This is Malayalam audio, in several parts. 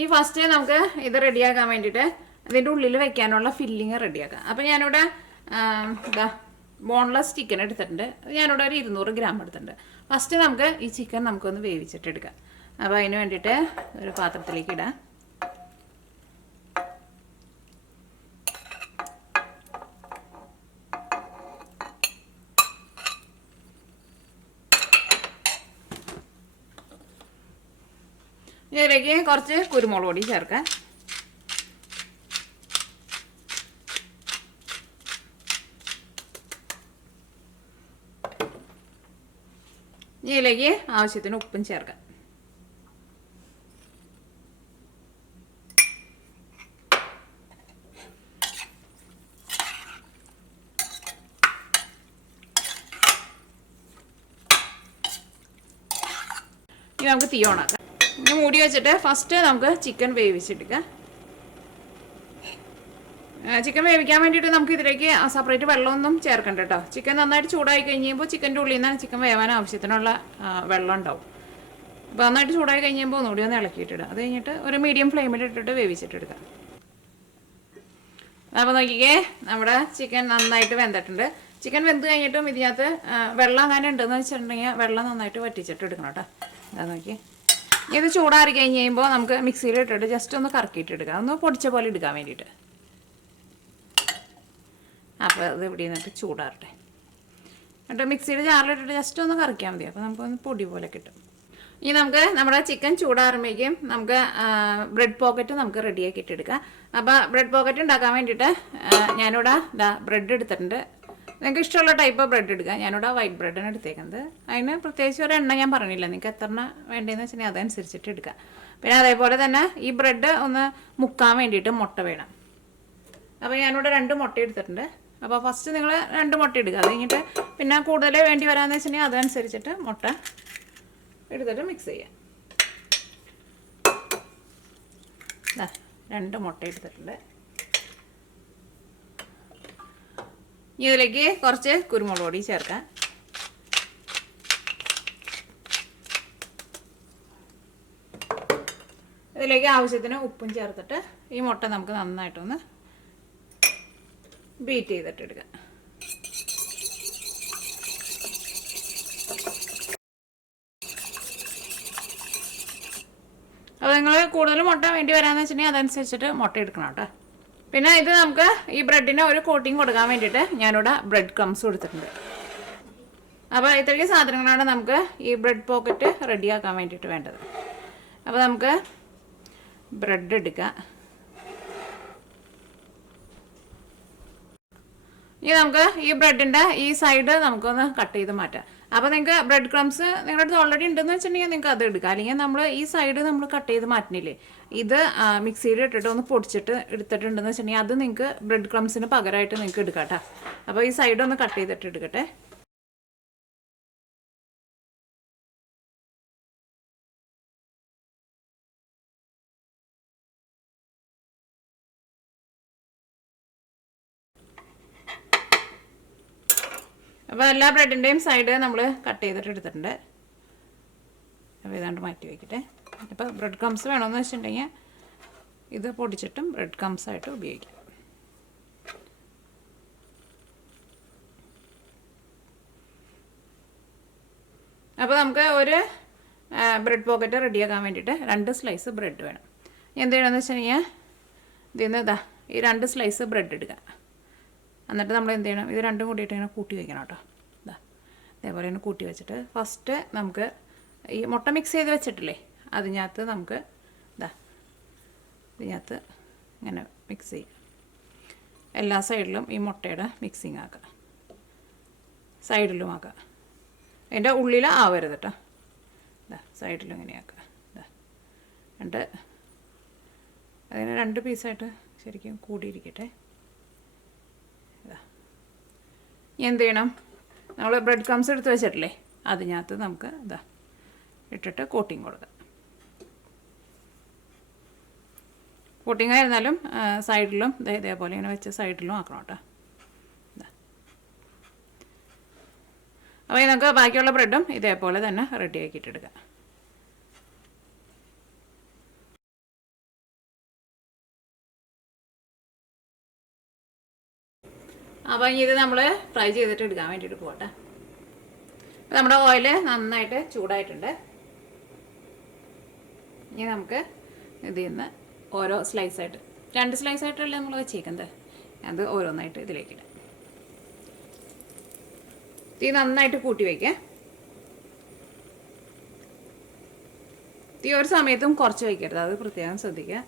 ഈ ഫസ്റ്റ് നമുക്ക് ഇത് റെഡിയാക്കാൻ വേണ്ടിയിട്ട് ഇതിൻ്റെ ഉള്ളിൽ വെക്കാനുള്ള ഫില്ലിങ് റെഡിയാക്കാം. അപ്പോൾ ഞാനിവിടെ ഇതാ ബോൺലെസ് ചിക്കൻ എടുത്തിട്ടുണ്ട്. ഞാനിവിടെ ഒരു 200 ഗ്രാം എടുത്തിട്ടുണ്ട്. ഫസ്റ്റ് നമുക്ക് ഈ ചിക്കൻ നമുക്കൊന്ന് വേവിച്ചിട്ടെടുക്കാം. അപ്പോൾ അതിന് വേണ്ടിയിട്ട് ഒരു പാത്രത്തിലേക്ക് ഇടാം. ഇതിലേക്ക് കുറച്ച് കുരുമുളക് പൊടി ചേർക്കാം. ഇതിലേക്ക് ആവശ്യത്തിന് ഉപ്പും ചേർക്കാം. ഇനി നമുക്ക് തീ ഓണാക്കാം. ഇനി മൂടി വെച്ചിട്ട് ഫസ്റ്റ് നമുക്ക് ചിക്കൻ വേവിച്ചെടുക്കാം. ചിക്കൻ വേവിക്കാൻ വേണ്ടിയിട്ട് നമുക്ക് ഇതിലേക്ക് സെപ്പറേറ്റ് വെള്ളമൊന്നും ചേർക്കണ്ട കേട്ടോ. ചിക്കൻ നന്നായിട്ട് ചൂടായി കഴിയുമ്പോൾ ചിക്കൻ്റെ ഉള്ളിൽ നിന്നാണ് ചിക്കൻ വേവാൻ ആവശ്യത്തിനുള്ള വെള്ളം ഉണ്ടാവും. അപ്പോൾ നന്നായിട്ട് ചൂടായി കഴിയുമ്പോൾ ഒന്നുകൂടി ഒന്ന് ഇളക്കിയിട്ടിടുക. അത് കഴിഞ്ഞിട്ട് ഒരു മീഡിയം ഫ്ലെയിമിൽ ഇട്ടിട്ട് വേവിച്ചിട്ടെടുക്കാം. അപ്പോൾ നോക്കിക്കേ, നമ്മുടെ ചിക്കൻ നന്നായിട്ട് വെന്തിട്ടുണ്ട്. ചിക്കൻ വെന്ത് കഴിഞ്ഞിട്ടും ഇതിനകത്ത് വെള്ളം അങ്ങനെ ഉണ്ടെന്ന് വെച്ചിട്ടുണ്ടെങ്കിൽ വെള്ളം നന്നായിട്ട് വറ്റിച്ചിട്ട് എടുക്കണം കേട്ടോ. അതാ നോക്കി, ഇത് ചൂടാറി കഴിഞ്ഞ് കഴിയുമ്പോൾ നമുക്ക് മിക്സിയിൽ ഇട്ടിട്ട് ജസ്റ്റ് ഒന്ന് കറക്കിയിട്ട് എടുക്കാം, ഒന്ന് പൊടിച്ച പോലെ എടുക്കാൻ വേണ്ടിയിട്ട്. അപ്പോൾ ഇത് ഇവിടെ നിന്നിട്ട് ചൂടാറട്ടെ. എന്നിട്ട് മിക്സിയുടെ ജാറിലിട്ടിട്ട് ജസ്റ്റ് ഒന്ന് കറക്കിയാൽ മതി. അപ്പോൾ നമുക്കൊന്ന് പൊടി പോലെ കിട്ടും. ഇനി നമുക്ക് നമ്മുടെ ചിക്കൻ ചൂടാറുമ്പോഴേക്കും നമുക്ക് ബ്രെഡ് പോക്കറ്റ് നമുക്ക് റെഡിയാക്കിയിട്ട് എടുക്കാം. അപ്പോൾ ബ്രെഡ് പോക്കറ്റ് ഉണ്ടാക്കാൻ വേണ്ടിയിട്ട് ഞാനിവിടെ ബ്രെഡ് എടുത്തിട്ടുണ്ട്. നിങ്ങൾക്ക് ഇഷ്ടമുള്ള ടൈപ്പ് ബ്രെഡ് എടുക്കുക. ഞാനിവിടെ വൈറ്റ് ബ്രെഡാണ് എടുത്തേക്കുന്നത്. അതിന് പ്രത്യേകിച്ച് ഒരു എണ്ണ ഞാൻ പറഞ്ഞില്ല, നിങ്ങൾക്ക് എത്ര എണ്ണ വേണ്ടതെന്ന് വെച്ചാൽ അതനുസരിച്ചിട്ട് എടുക്കുക. പിന്നെ അതേപോലെ തന്നെ ഈ ബ്രെഡ് ഒന്ന് മുക്കാൻ വേണ്ടിയിട്ട് മുട്ട വേണം. അപ്പോൾ ഞാനിവിടെ 2 മുട്ട എടുത്തിട്ടുണ്ട്. അപ്പോൾ ഫസ്റ്റ് നിങ്ങൾ 2 മുട്ട എടുക്കുക. അത് കഴിഞ്ഞിട്ട് പിന്നെ കൂടുതൽ വേണ്ടി വരാമെന്ന് വെച്ചിട്ടുണ്ടെങ്കിൽ അതനുസരിച്ചിട്ട് മുട്ട എടുത്തിട്ട് മിക്സ് ചെയ്യാം. 2 മുട്ട എടുത്തിട്ടുണ്ട്. ഇതിലേക്ക് കുറച്ച് കുരുമുളക് പൊടി ചേർക്കാം. ഇതിലേക്ക് ആവശ്യത്തിന് ഉപ്പും ചേർത്തിട്ട് ഈ മുട്ട നമുക്ക് നന്നായിട്ടൊന്ന് ബീറ്റ് ചെയ്തിട്ട് എടുക്കാം. അപ്പോൾ നിങ്ങൾ കൂടുതൽ മുട്ട വേണ്ടി വരാമെന്ന് വെച്ചിട്ടുണ്ടെങ്കിൽ അതനുസരിച്ചിട്ട് മുട്ട എടുക്കണം കേട്ടോ. പിന്നെ ഇത് നമുക്ക് ഈ ബ്രെഡിന് ഒരു കോട്ടിങ് കൊടുക്കാൻ വേണ്ടിയിട്ട് ഞാനിവിടെ ബ്രെഡ് ക്രംസ് കൊടുത്തിട്ടുണ്ട്. അപ്പോൾ ഇത്രയ്ക്ക് സാധനങ്ങളാണ് നമുക്ക് ഈ ബ്രെഡ് പോക്കറ്റ് റെഡിയാക്കാൻ വേണ്ടിയിട്ട് വേണ്ടത്. അപ്പോൾ നമുക്ക് ബ്രെഡ് എടുക്കാം. ഇനി നമുക്ക് ഈ ബ്രെഡിൻ്റെ ഈ സൈഡ് നമുക്കൊന്ന് കട്ട് ചെയ്ത് മാറ്റാം. അപ്പോൾ നിങ്ങൾക്ക് ബ്രെഡ് ക്രംസ് നിങ്ങളുടെ അടുത്ത് ഓൾറെഡി ഉണ്ടെന്ന് വെച്ചിട്ടുണ്ടെങ്കിൽ നിങ്ങൾക്ക് അത് എടുക്കാം. അല്ലെങ്കിൽ നമ്മൾ ഈ സൈഡ് നമ്മൾ കട്ട് ചെയ്ത് മാറ്റുന്നില്ലേ, ഇത് മിക്സിയിൽ ഇട്ടിട്ട് ഒന്ന് പൊടിച്ചിട്ട് എടുത്തിട്ടുണ്ടെന്ന് വെച്ചിട്ടുണ്ടെങ്കിൽ അത് നിങ്ങൾക്ക് ബ്രെഡ് ക്രംസിന് പകരമായിട്ട് നിങ്ങൾക്ക് എടുക്കാം കേട്ടോ. അപ്പോൾ ഈ സൈഡ് ഒന്ന് കട്ട് ചെയ്തിട്ട് എടുക്കട്ടെ. അപ്പോൾ എല്ലാ ബ്രെഡിൻ്റെയും സൈഡ് നമ്മൾ കട്ട് ചെയ്തിട്ട് എടുത്തിട്ടുണ്ട്. അപ്പോൾ ഇതാണ്ട് മാറ്റി വയ്ക്കട്ടെ. അപ്പോൾ ബ്രെഡ് ക്രംസ് വേണമെന്ന് വെച്ചിട്ടുണ്ടെങ്കിൽ ഇത് പൊടിച്ചിട്ടും ബ്രെഡ് ക്രംസ് ആയിട്ട് ഉപയോഗിക്കാം. അപ്പോൾ നമുക്ക് ഒരു ബ്രെഡ് പോക്കറ്റ് റെഡിയാക്കാൻ വേണ്ടിയിട്ട് 2 സ്ലൈസ് ബ്രെഡ് വേണം. എന്ത് ചെയ്യണമെന്ന് വെച്ചിട്ടുണ്ടെങ്കിൽ ഇതിൽ നിന്ന് ഈ 2 സ്ലൈസ് ബ്രെഡ് എടുക്കുക. എന്നിട്ട് നമ്മൾ എന്ത് ചെയ്യണം, ഇത് രണ്ടും കൂടിയിട്ട് ഇങ്ങനെ കൂട്ടി വയ്ക്കണം കേട്ടോ. അതേപോലെ തന്നെ കൂട്ടി വെച്ചിട്ട് ഫസ്റ്റ് നമുക്ക് ഈ മുട്ട മിക്സ് ചെയ്ത് വെച്ചിട്ടില്ലേ അതിനകത്ത് നമുക്ക് ഇതിനകത്ത് ഇങ്ങനെ മിക്സ് ചെയ്യും. എല്ലാ സൈഡിലും ഈ മുട്ടയുടെ മിക്സിങ് ആക്കുക, സൈഡിലും ആക്കുക. അതിൻ്റെ ഉള്ളിൽ ആവരുത് കേട്ടോ. സൈഡിലും ഇങ്ങനെയാക്കുക. എന്നിട്ട് അതിന് 2 പീസായിട്ട് ശരിക്കും കൂടിയിരിക്കട്ടെ. എന്ത് ചെയ്യണം, നമ്മൾ ബ്രെഡ് ക്രംസ് എടുത്ത് വെച്ചിട്ടില്ലേ അതിനകത്ത് നമുക്ക് ഇട്ടിട്ട് കോട്ടിങ് കൊടുക്കാം. കോട്ടിങ് ആയിരുന്നാലും സൈഡിലും ഇതേപോലെ ഇങ്ങനെ വെച്ച് സൈഡിലും ആക്കണം കേട്ടോ. അപ്പോൾ നമുക്ക് ബാക്കിയുള്ള ബ്രെഡും ഇതേപോലെ തന്നെ റെഡി ആക്കിയിട്ടെടുക്കാം. അപ്പോൾ ഇത് നമ്മൾ ഫ്രൈ ചെയ്തിട്ട് എടുക്കാൻ വേണ്ടിയിട്ട് പോകട്ടെ. അപ്പോൾ നമ്മുടെ ഓയിൽ നന്നായിട്ട് ചൂടായിട്ടുണ്ട്. ഇനി നമുക്ക് ഇതിൽ നിന്ന് ഓരോ സ്ലൈസായിട്ട് 2 സ്ലൈസായിട്ടല്ലേ നമ്മൾ വെച്ചേക്കുന്നത്, അത് ഓരോന്നായിട്ട് ഇതിലേക്കിടാം. തീ നന്നായിട്ട് കൂട്ടി വയ്ക്കുക. തീ ഒരു സമയത്തും കുറച്ച് വയ്ക്കരുത്, അത് പ്രത്യേകം ശ്രദ്ധിക്കുക.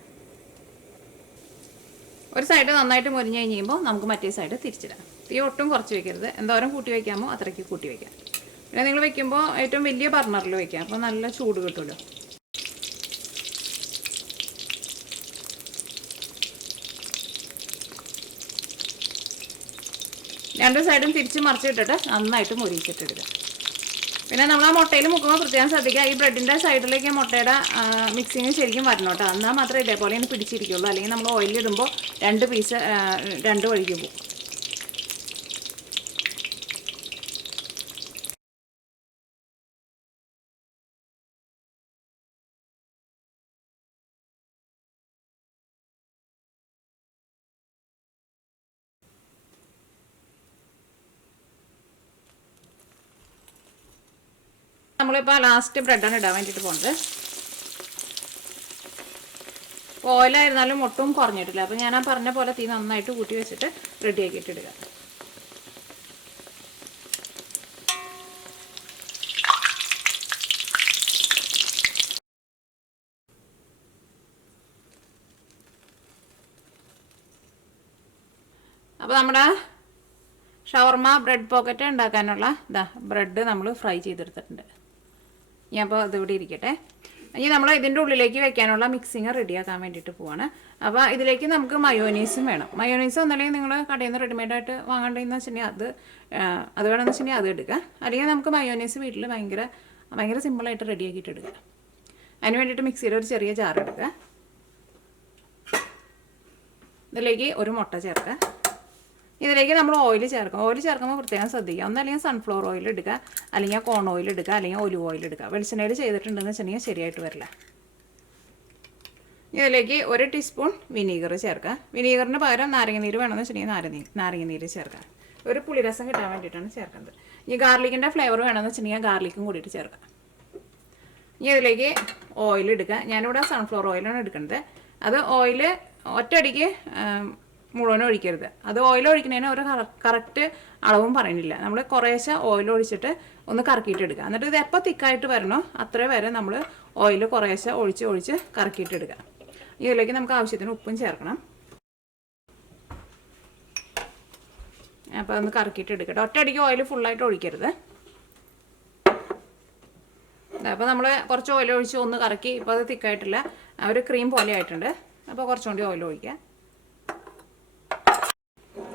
ഒരു സൈഡ് നന്നായിട്ട് മുരിഞ്ഞ് കഴിയുമ്പോൾ നമുക്ക് മറ്റേ സൈഡ് തിരിച്ചിടാം. തീ ഒട്ടും കുറച്ച് വയ്ക്കരുത്, എന്തോരം കൂട്ടി വയ്ക്കാമോ അത്രയ്ക്ക് കൂട്ടി വയ്ക്കാം. പിന്നെ നിങ്ങൾ വയ്ക്കുമ്പോൾ ഏറ്റവും വലിയ ബർണറിൽ വയ്ക്കാം, അപ്പോൾ നല്ല ചൂട് കിട്ടുമല്ലോ. രണ്ട് സൈഡും തിരിച്ച് മറിച്ചിട്ടിട്ട് നന്നായിട്ട് മുരിച്ചിട്ടെടുക്കുക. പിന്നെ നമ്മൾ ആ മുട്ടയിൽ മുക്കുമ്പോൾ പ്രത്യേകം ശ്രദ്ധിക്കുക, ഈ ബ്രെഡിൻ്റെ സൈഡിലേക്ക് മുട്ടയുടെ മിക്സിങ് ശരിക്കും വരണം കേട്ടോ, എന്നാൽ മാത്രമേ ഇതേപോലെ പിടിച്ചിരിക്കുള്ളൂ. അല്ലെങ്കിൽ നമ്മൾ ഓയിലിടുമ്പോൾ 2 പീസ് 2 വഴിക്ക് പോകും. നമ്മളിപ്പോൾ ലാസ്റ്റ് ബ്രെഡാണ് ഇടാൻ വേണ്ടിയിട്ട് പോകുന്നത്. ഓയിലായിരുന്നാലും ഒട്ടും കുറഞ്ഞിട്ടില്ല. അപ്പോൾ ഞാൻ ആ പറഞ്ഞ പോലെ തീ നന്നായിട്ട് കൂട്ടി വെച്ചിട്ട് റെഡിയാക്കിയിട്ട് ഇടുക. അപ്പോൾ നമ്മുടെ ഷവർമ ബ്രെഡ് പോക്കറ്റ് ഉണ്ടാക്കാനുള്ള ബ്രെഡ് നമ്മൾ ഫ്രൈ ചെയ്തെടുത്തിട്ടുണ്ട്. ഞാൻ അപ്പോൾ ഇതിവിടെ ഇരിക്കട്ടെ. ഇനി നമ്മൾ ഇതിൻ്റെ ഉള്ളിലേക്ക് വെക്കാനുള്ള മിക്സിങ് റെഡിയാക്കാൻ വേണ്ടിയിട്ട് പോവാണ്. അപ്പോൾ ഇതിലേക്ക് നമുക്ക് മയോനൈസും വേണം. മയോനൈസ് ഒന്നല്ലെങ്കിൽ നിങ്ങൾ കടയിൽ നിന്ന് റെഡിമെയ്ഡായിട്ട് വാങ്ങേണ്ടതെന്ന് വെച്ചിട്ടുണ്ടെങ്കിൽ അത് വേണമെന്ന് വെച്ചിട്ടുണ്ടെങ്കിൽ അത് എടുക്കുക. അല്ലെങ്കിൽ നമുക്ക് മയോനൈസ് വീട്ടിൽ ഭയങ്കര സിമ്പിളായിട്ട് റെഡിയാക്കിയിട്ട് എടുക്കുക. അതിന് വേണ്ടിയിട്ട് മിക്സിയിൽ ഒരു ചെറിയ ജാർ എടുക്കുക. ഇതിലേക്ക് ഒരു മുട്ട ചേർക്കുക. ഇതിലേക്ക് നമ്മൾ ഓയിൽ ചേർക്കും. ഓയിൽ ചേർക്കുമ്പോൾ പ്രത്യേകം ശ്രദ്ധിക്കുക. ഒന്നല്ലെങ്കിൽ സൺഫ്ലവർ ഓയിൽ എടുക്കുക, അല്ലെങ്കിൽ കോൺ ഓയിൽ എടുക്കുക, അല്ലെങ്കിൽ ഒലിവ് ഓയിൽ എടുക്കുക. വെളിച്ചെണ്ണയിൽ ചെയ്തിട്ടുണ്ടെന്ന് വെച്ചിട്ടുണ്ടെങ്കിൽ ശരിയായിട്ട് വരില്ല. ഇതിലേക്ക് 1 ടീസ്പൂൺ വിനീഗർ ചേർക്കുക. വിനീഗറിന് പകരം നാരങ്ങനീര് വേണമെന്ന് വെച്ചിട്ടുണ്ടെങ്കിൽ നാരങ്ങനീര് ചേർക്കുക. ഒരു പുളിരസം കിട്ടാൻ വേണ്ടിയിട്ടാണ് ചേർക്കുന്നത്. ഇനി ഗാർലിക്കിൻ്റെ ഫ്ലേവർ വേണമെന്ന് വെച്ചിട്ടുണ്ടെങ്കിൽ ഗാർലിക്കും കൂടിയിട്ട് ചേർക്കുക. ഇനി ഇതിലേക്ക് ഓയിൽ എടുക്കുക. ഞാനിവിടെ സൺഫ്ലവർ ഓയിലാണ് എടുക്കുന്നത്. അത് ഓയിൽ ഒറ്റയടിക്ക് മുഴുവനും ഒഴിക്കരുത്. അത് ഓയിൽ ഒഴിക്കുന്നതിന് ഒരു കറക്റ്റ് അളവും പറയുന്നില്ല. നമ്മൾ കുറേശ്ശെ ഓയിൽ ഒഴിച്ചിട്ട് ഒന്ന് കറക്കിയിട്ട് എടുക്കുക. എന്നിട്ട് ഇത് എപ്പോൾ തിക്കായിട്ട് വരണോ അത്രയും വരെ നമ്മൾ ഓയിൽ കുറേശ്ശെ ഒഴിച്ച് കറക്കിയിട്ട് എടുക്കുക. ഇതിലേക്ക് നമുക്ക് ആവശ്യത്തിന് ഉപ്പും ചേർക്കണം. അപ്പോൾ ഒന്ന് കറക്കിയിട്ട് എടുക്കട്ടെ. ഒറ്റയടിക്ക് ഓയിൽ ഫുള്ളായിട്ട് ഒഴിക്കരുത്. അപ്പോൾ നമ്മൾ കുറച്ച് ഓയിൽ ഒഴിച്ച് ഒന്ന് കറക്കി. ഇപ്പോൾ അത് തിക്കായിട്ടില്ല, ഒരു ക്രീം പോലെ ആയിട്ടുണ്ട്. അപ്പോൾ കുറച്ചുകൂടി ഓയിൽ ഒഴിക്കുക.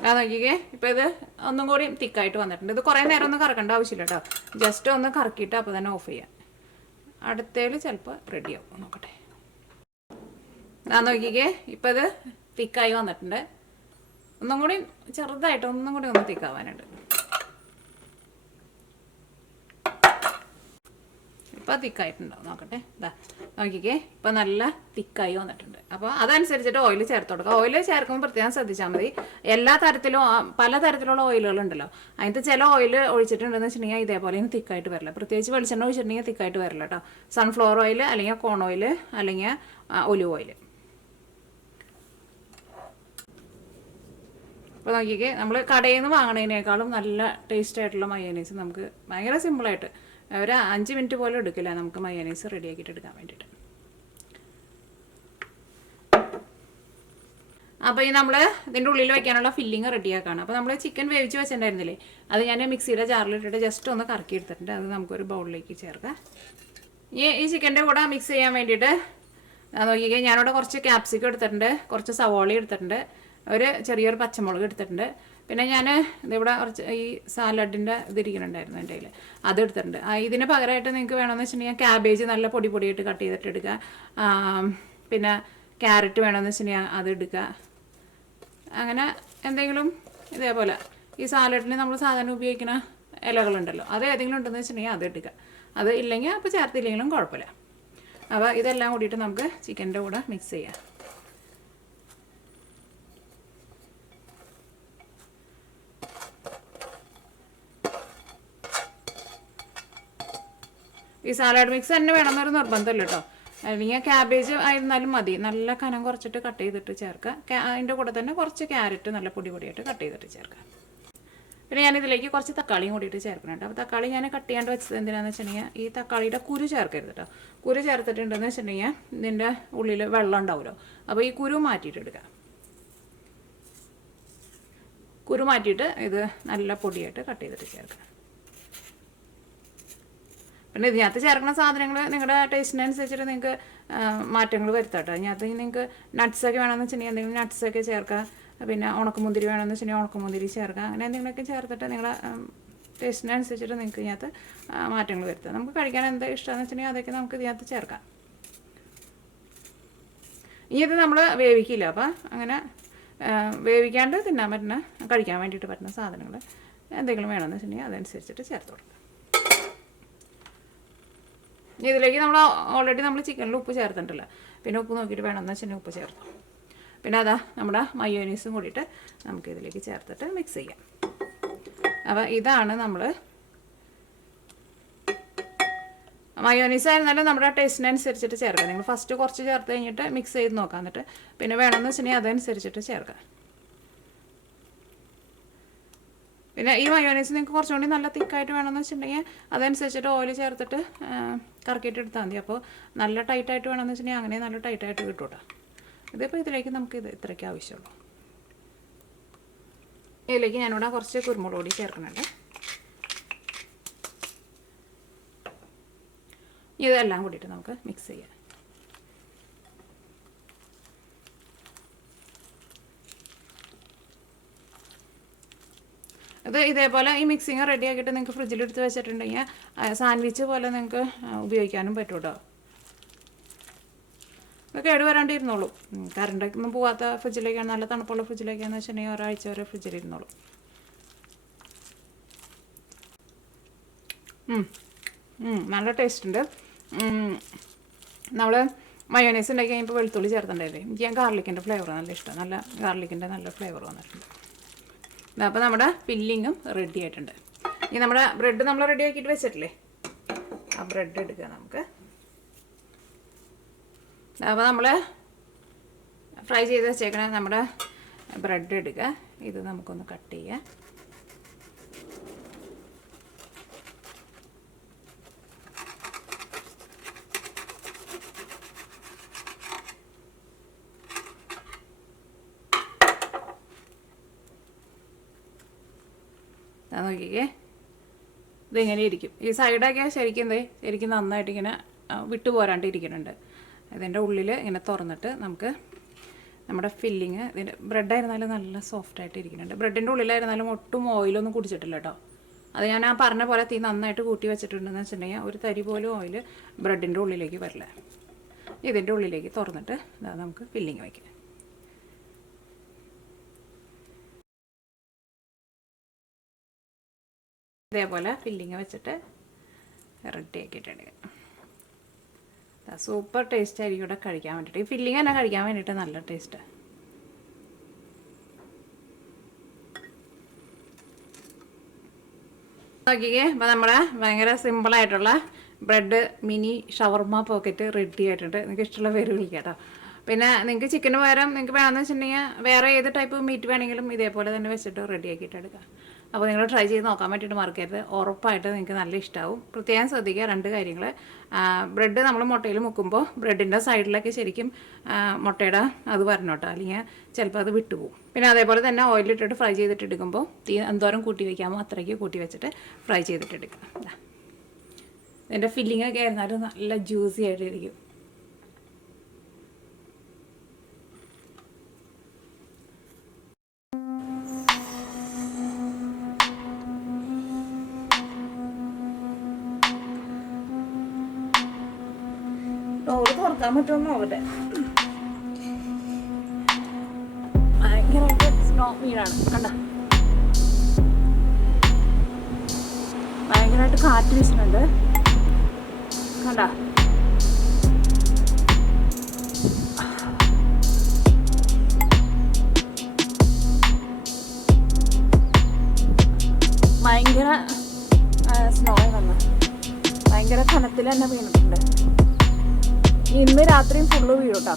അത് നോക്കിക്കേ, ഇപ്പോൾ ഇത് ഒന്നും കൂടി തിക്കായിട്ട് വന്നിട്ടുണ്ട്. ഇത് കുറേ നേരം ഒന്നും കറക്കേണ്ട ആവശ്യമില്ല കേട്ടോ. ജസ്റ്റ് ഒന്ന് കറക്കിയിട്ട് അപ്പോൾ തന്നെ ഓഫ് ചെയ്യാം. അടുത്തേൽ ചിലപ്പോൾ റെഡിയാവും. നോക്കട്ടെ. അത് നോക്കിക്കേ, ഇപ്പോൾ ഇത് തിക്കായി വന്നിട്ടുണ്ട്. ഒന്നും കൂടി ചെറുതായിട്ട് ഒന്ന് തിക്കാവാനുണ്ട്. ഇപ്പോൾ തിക്കായിട്ടുണ്ടാവും. നോക്കട്ടെ. നോക്കിക്കേ, ഇപ്പോൾ നല്ല തിക്കായി വന്നിട്ടുണ്ട്. അപ്പോൾ അതനുസരിച്ചിട്ട് ഓയിൽ ചേർത്ത് കൊടുക്കുക. ഓയിൽ ചേർക്കുമ്പോൾ പ്രത്യേകം ശ്രദ്ധിച്ചാൽ മതി. എല്ലാ തരത്തിലും പലതരത്തിലുള്ള ഓയിലുകളുണ്ടല്ലോ. അതിനകത്ത് ചില ഓയിൽ ഒഴിച്ചിട്ടുണ്ടെന്ന് വെച്ചിട്ടുണ്ടെങ്കിൽ ഇതേപോലെ തിക്കായിട്ട് വരില്ല. പ്രത്യേകിച്ച് വെളിച്ചെണ്ണ ഒഴിച്ചിട്ടുണ്ടെങ്കിൽ തിക്കായിട്ട് വരില്ല കേട്ടോ. സൺഫ്ലവർ ഓയിൽ, അല്ലെങ്കിൽ കോൺ ഓയിൽ, അല്ലെങ്കിൽ ഒലിവ് ഓയിൽ. അപ്പോൾ നോക്കിക്കേ, നമ്മൾ കടയിൽ നിന്ന് വാങ്ങണതിനേക്കാളും നല്ല ടേസ്റ്റ് ആയിട്ടുള്ള മയോനൈസ് നമുക്ക് ഭയങ്കര സിമ്പിളായിട്ട് ഒരു 5 മിനിറ്റ് പോലും എടുക്കില്ല നമുക്ക് മയോനൈസ് റെഡിയാക്കിയിട്ട് എടുക്കാൻ വേണ്ടിയിട്ട്. അപ്പോൾ ഈ നമ്മൾ ഇതിൻ്റെ ഉള്ളിൽ വയ്ക്കാനുള്ള ഫില്ലിങ് റെഡിയാക്കുകയാണ്. അപ്പോൾ നമ്മൾ ചിക്കൻ വേവിച്ച് വെച്ചിട്ടുണ്ടായിരുന്നില്ലേ, അത് ഞാൻ മിക്സിയുടെ ജാറിലിട്ടിട്ട് ജസ്റ്റ് ഒന്ന് കറക്കി എടുത്തിട്ടുണ്ട്. അത് നമുക്കൊരു ബൗളിലേക്ക് ചേർക്കാം. ഈ ചിക്കൻ്റെ കൂടെ മിക്സ് ചെയ്യാൻ വേണ്ടിയിട്ട് നോക്കിക്കഴിഞ്ഞാൽ ഞാനിവിടെ കുറച്ച് ക്യാപ്സിക്കം എടുത്തിട്ടുണ്ട്, കുറച്ച് സവോള എടുത്തിട്ടുണ്ട്, ഒരു ചെറിയൊരു പച്ചമുളക് എടുത്തിട്ടുണ്ട്. പിന്നെ ഞാൻ ഇതിവിടെ കുറച്ച് ഈ സാലഡിൻ്റെ ഇതിരിക്കുന്നുണ്ടായിരുന്നു എൻ്റെ കയ്യിൽ, അതെടുത്തിട്ടുണ്ട്. ഇതിന് പകരമായിട്ട് നിങ്ങൾക്ക് വേണമെന്ന് വെച്ചിട്ടുണ്ടെങ്കിൽ ക്യാബേജ് നല്ല പൊടിയായിട്ട് കട്ട് ചെയ്തിട്ട് എടുക്കുക. പിന്നെ ക്യാരറ്റ് വേണമെന്ന് വെച്ചിട്ടുണ്ടെങ്കിൽ അത് എടുക്കുക. അങ്ങനെ എന്തെങ്കിലും ഇതേപോലെ ഈ സാലഡിന് നമ്മൾ സാധാരണ ഉപയോഗിക്കുന്ന ഇലകളുണ്ടല്ലോ, അത് ഏതെങ്കിലും ഉണ്ടെന്ന് വെച്ചിട്ടുണ്ടെങ്കിൽ അത് എടുക്കുക. അത് ഇല്ലെങ്കിൽ അപ്പോൾ ചേർത്തില്ലെങ്കിലും കുഴപ്പമില്ല. അപ്പോൾ ഇതെല്ലാം കൂടിയിട്ട് നമുക്ക് ചിക്കൻ്റെ കൂടെ മിക്സ് ചെയ്യാം. ഈ സാലഡ് മിക്സ് തന്നെ വേണമെന്നൊരു നിർബന്ധമില്ല കേട്ടോ. അല്ലെങ്കിൽ ക്യാബേജ് ആയിരുന്നാലും മതി. നല്ല കനം കുറച്ചിട്ട് കട്ട് ചെയ്തിട്ട് ചേർക്കുക. അതിൻ്റെ കൂടെ തന്നെ കുറച്ച് ക്യാരറ്റ് നല്ല പൊടിയായിട്ട് കട്ട് ചെയ്തിട്ട് ചേർക്കുക. പിന്നെ ഞാനിതിലേക്ക് കുറച്ച് തക്കാളിയും കൂടിയിട്ട് ചേർക്കുന്നുണ്ട്. അപ്പോൾ തക്കാളി ഞാൻ കട്ട് ചെയ്യാണ്ട് വെച്ചത് എന്തിനാണെന്ന് വെച്ചിട്ടുണ്ടെങ്കിൽ ഈ തക്കാളിയുടെ കുരു ചേർക്കരുത് കേട്ടോ. കുരു ചേർത്തിട്ടുണ്ടെന്ന് വെച്ചിട്ടുണ്ടെങ്കിൽ ഇതിൻ്റെ ഉള്ളിൽ വെള്ളം ഉണ്ടാവുമല്ലോ. അപ്പോൾ ഈ കുരു മാറ്റിയിട്ട് എടുക്കുക. കുരു മാറ്റിയിട്ട് ഇത് നല്ല പൊടിയായിട്ട് കട്ട് ചെയ്തിട്ട് ചേർക്കുക. പിന്നെ ഇതിനകത്ത് ചേർക്കുന്ന സാധനങ്ങൾ നിങ്ങളുടെ ടേസ്റ്റിനനുസരിച്ചിട്ട് നിങ്ങൾക്ക് മാറ്റങ്ങൾ വരുത്താം കേട്ടോ. ഇതിനകത്ത് നിങ്ങൾക്ക് നട്ട്സൊക്കെ വേണമെന്ന് വെച്ചിട്ടുണ്ടെങ്കിൽ എന്തെങ്കിലും നട്ട്സൊക്കെ ചേർക്കുക. പിന്നെ ഉണക്കമുന്തിരി വേണമെന്ന് വെച്ചിട്ടുണ്ടെങ്കിൽ ഉണക്കമുന്തിരി ചേർക്കുക. അങ്ങനെ എന്തെങ്കിലുമൊക്കെ ചേർത്തിട്ട് നിങ്ങളുടെ ടേസ്റ്റിനനുസരിച്ചിട്ട് നിങ്ങൾക്ക് ഇതിനകത്ത് മാറ്റങ്ങൾ വരുത്താം. നമുക്ക് കഴിക്കാൻ എന്താ ഇഷ്ടമാണെന്ന് വെച്ചിട്ടുണ്ടെങ്കിൽ അതൊക്കെ നമുക്ക് ഇതിനകത്ത് ചേർക്കാം. ഇനി ഇത് നമ്മൾ വേവിക്കില്ല. അപ്പോൾ അങ്ങനെ വേവിക്കാണ്ട് തിന്നാൻ പറ്റുന്ന കഴിക്കാൻ വേണ്ടിയിട്ട് പറ്റുന്ന സാധനങ്ങൾ എന്തെങ്കിലും വേണമെന്ന് വെച്ചിട്ടുണ്ടെങ്കിൽ അതനുസരിച്ചിട്ട് ചേർത്ത് കൊടുക്കുക. ഇതിലേക്ക് നമ്മൾ ഓൾറെഡി നമ്മൾ ചിക്കനിൽ ഉപ്പ് ചേർത്തിട്ടില്ല. പിന്നെ ഉപ്പ് നോക്കിയിട്ട് വേണമെന്ന് വെച്ചിട്ടുണ്ടെങ്കിൽ ഉപ്പ് ചേർത്തു. പിന്നെ അതാ നമ്മുടെ മയോനീസും കൂടിയിട്ട് നമുക്കിതിലേക്ക് ചേർത്തിട്ട് മിക്സ് ചെയ്യാം. അപ്പോൾ ഇതാണ് നമ്മൾ മയോനീസ് ആയിരുന്നാലും നമ്മുടെ ടേസ്റ്റിനനുസരിച്ചിട്ട് ചേർക്കുക. നിങ്ങൾ ഫസ്റ്റ് കുറച്ച് ചേർത്ത് കഴിഞ്ഞിട്ട് മിക്സ് ചെയ്ത് നോക്കാം. എന്നിട്ട് പിന്നെ വേണമെന്ന് വെച്ചിട്ടുണ്ടെങ്കിൽ അതനുസരിച്ചിട്ട് ചേർക്കുക. പിന്നെ ഈ മയോനൈസ് നിങ്ങൾക്ക് കുറച്ചുകൂടി നല്ല തിക്കായിട്ട് വേണമെന്ന് വെച്ചിട്ടുണ്ടെങ്കിൽ അതനുസരിച്ചിട്ട് ഓയിൽ ചേർത്തിട്ട് കറക്കിയിട്ട് എടുത്താൽ മതി. അപ്പോൾ നല്ല ടൈറ്റായിട്ട് വേണമെന്ന് വെച്ചിട്ടുണ്ടെങ്കിൽ അങ്ങനെ നല്ല ടൈറ്റായിട്ട് കിട്ടും കേട്ടോ. ഇതിപ്പോൾ ഇതിലേക്ക് നമുക്ക് ഇത്രയ്ക്ക് ആവശ്യമുള്ളൂ. ഇതിലേക്ക് ഞാനിവിടെ കുറച്ച് കുരുമുളക് പൊടി ചേർക്കുന്നുണ്ട്. ഇതെല്ലാം കൂടിയിട്ട് നമുക്ക് മിക്സ് ചെയ്യാം. ഇത് ഇതേപോലെ ഈ മിക്സിങ് റെഡി ആക്കിയിട്ട് നിങ്ങൾക്ക് ഫ്രിഡ്ജിലെടുത്ത് വെച്ചിട്ടുണ്ടെങ്കിൽ സാൻഡ്വിച്ച് പോലെ നിങ്ങൾക്ക് ഉപയോഗിക്കാനും പറ്റും കേട്ടോ. ഇത് കേട് വരാണ്ടിരുന്നോളൂ. കറണ്ടൊന്നും പോകാത്ത ഫ്രിഡ്ജിലേക്കാണ്, നല്ല തണുപ്പുള്ള ഫ്രിഡ്ജിലേക്കാന്ന് വെച്ചിട്ടുണ്ടെങ്കിൽ ഒരാഴ്ച വരെ ഫ്രിഡ്ജിലിരുന്നോളൂ. നല്ല ടേസ്റ്റ് ഉണ്ട്. നമ്മൾ മയോനൈസ് ഉണ്ടാക്കി കഴിഞ്ഞപ്പോൾ വെളുത്തുള്ളി ചേർത്തിട്ടുണ്ടായില്ലേ. എനിക്ക് ഞാൻ ഗാർലിക്കിൻ്റെ ഫ്ലേവർ നല്ല ഇഷ്ടം. നല്ല ഗാർലിക്കിൻ്റെ നല്ല ഫ്ലേവർ വന്നിട്ടുണ്ട്. അപ്പോൾ നമ്മുടെ ഫില്ലിങ്ങും റെഡി ആയിട്ടുണ്ട്. ഇനി നമ്മുടെ ബ്രെഡ് നമ്മൾ റെഡി ആക്കിയിട്ട് വെച്ചിട്ടില്ലേ, ആ ബ്രെഡ് എടുക്കുക നമുക്ക്. അപ്പോൾ നമ്മൾ ഫ്രൈ ചെയ്ത് വെച്ചേക്കണ നമ്മുടെ ബ്രെഡ് എടുക്കുക. ഇത് നമുക്കൊന്ന് കട്ട് ചെയ്യാം. നോക്കിക്കേ, ഇതിങ്ങനെ ഇരിക്കും. ഈ സൈഡൊക്കെ ശരിക്കും നന്നായിട്ട് ഇങ്ങനെ വിട്ടു പോരാണ്ട് ഇരിക്കുന്നുണ്ട്. ഇതിൻ്റെ ഉള്ളിൽ ഇങ്ങനെ തുറന്നിട്ട് നമുക്ക് നമ്മുടെ ഫില്ലിങ്, ഇതിൻ്റെ ബ്രെഡായിരുന്നാലും നല്ല സോഫ്റ്റായിട്ട് ഇരിക്കുന്നുണ്ട്. ബ്രെഡിൻ്റെ ഉള്ളിലായിരുന്നാലും ഒട്ടും ഓയിലൊന്നും കുടിച്ചിട്ടില്ല കേട്ടോ. അത് ഞാൻ ആ പറഞ്ഞ പോലെ തീ നന്നായിട്ട് കൂട്ടി വെച്ചിട്ടുണ്ടെന്ന് വെച്ചിട്ടുണ്ടെങ്കിൽ ഒരു തരി പോലും ഓയിൽ ബ്രെഡിൻ്റെ ഉള്ളിലേക്ക് വരില്ല. ഇതിൻ്റെ ഉള്ളിലേക്ക് തുറന്നിട്ട് ഇതാ നമുക്ക് ഫില്ലിങ് വയ്ക്കാം. ഇതേപോലെ ഫില്ലിങ് വെച്ചിട്ട് റെഡി ആക്കിയിട്ടുണ്ട്. സൂപ്പർ ടേസ്റ്റ് ആയിരിക്കും ഇവിടെ കഴിക്കാൻ വേണ്ടിയിട്ട്. ഈ ഫില്ലിങ് തന്നെ കഴിക്കാൻ വേണ്ടിയിട്ട് നല്ല ടേസ്റ്റ്. നോക്കിക്കേ, അപ്പോൾ നമ്മുടെ ഭയങ്കര സിമ്പിളായിട്ടുള്ള ബ്രെഡ് മിനി ഷവർമ പോക്കറ്റ് റെഡി ആയിട്ടുണ്ട്. നിങ്ങൾക്ക് ഇഷ്ടമുള്ള പേര് വിളിക്കാം കേട്ടോ. പിന്നെ നിങ്ങൾക്ക് ചിക്കന് പകരം നിങ്ങൾക്ക് വേണമെന്ന് വെച്ചിട്ടുണ്ടെങ്കിൽ വേറെ ഏത് ടൈപ്പ് മീറ്റ് വേണമെങ്കിലും ഇതേപോലെ തന്നെ വെച്ചിട്ട് റെഡി ആക്കിയിട്ട് എടുക്കാം. അപ്പോൾ നിങ്ങൾ ട്രൈ ചെയ്ത് നോക്കാൻ വേണ്ടിയിട്ട് മറക്കരുത്. ഉറപ്പായിട്ട് നിങ്ങൾക്ക് നല്ല ഇഷ്ടമാവും. പ്രത്യേകം ശ്രദ്ധിക്കുക രണ്ട് കാര്യങ്ങൾ. ബ്രെഡ് നമ്മൾ മുട്ടയിൽ മുക്കുമ്പോൾ ബ്രെഡിൻ്റെ സൈഡിലൊക്കെ ശരിക്കും മുട്ടയുടെ അത് വരണം കേട്ടോ, അല്ലെങ്കിൽ ചിലപ്പോൾ അത് വിട്ടുപോകും. പിന്നെ അതേപോലെ തന്നെ ഓയിലിട്ടിട്ട് ഫ്രൈ ചെയ്തിട്ട് എടുക്കുമ്പോൾ തീ എന്തോരം കൂട്ടി വയ്ക്കാമോ അത്രയ്ക്ക് കൂട്ടി വെച്ചിട്ട് ഫ്രൈ ചെയ്തിട്ട് എടുക്കാം. ഇതിൻ്റെ ഫില്ലിംഗ് ഒക്കെ ആയിരുന്നാലും നല്ല ജ്യൂസി ആയിട്ടിരിക്കും. ഡോറ് തുറക്കാൻ പറ്റുമെന്നോ അവിടെ ഭയങ്കരമായിട്ട് സ്നോ വീടാണ് കണ്ട, ഭയങ്കരമായിട്ട് കാറ്റ് വീശുന്നുണ്ട് കണ്ട. ഭയങ്കര സ്നോയി വന്നു, ഭയങ്കര ഭയങ്കര കനത്തിൽ തന്നെ വീണിട്ടുണ്ട്. ഇന്ന് രാത്രിയും ഫുള്ള് വീഴും കേട്ടോ.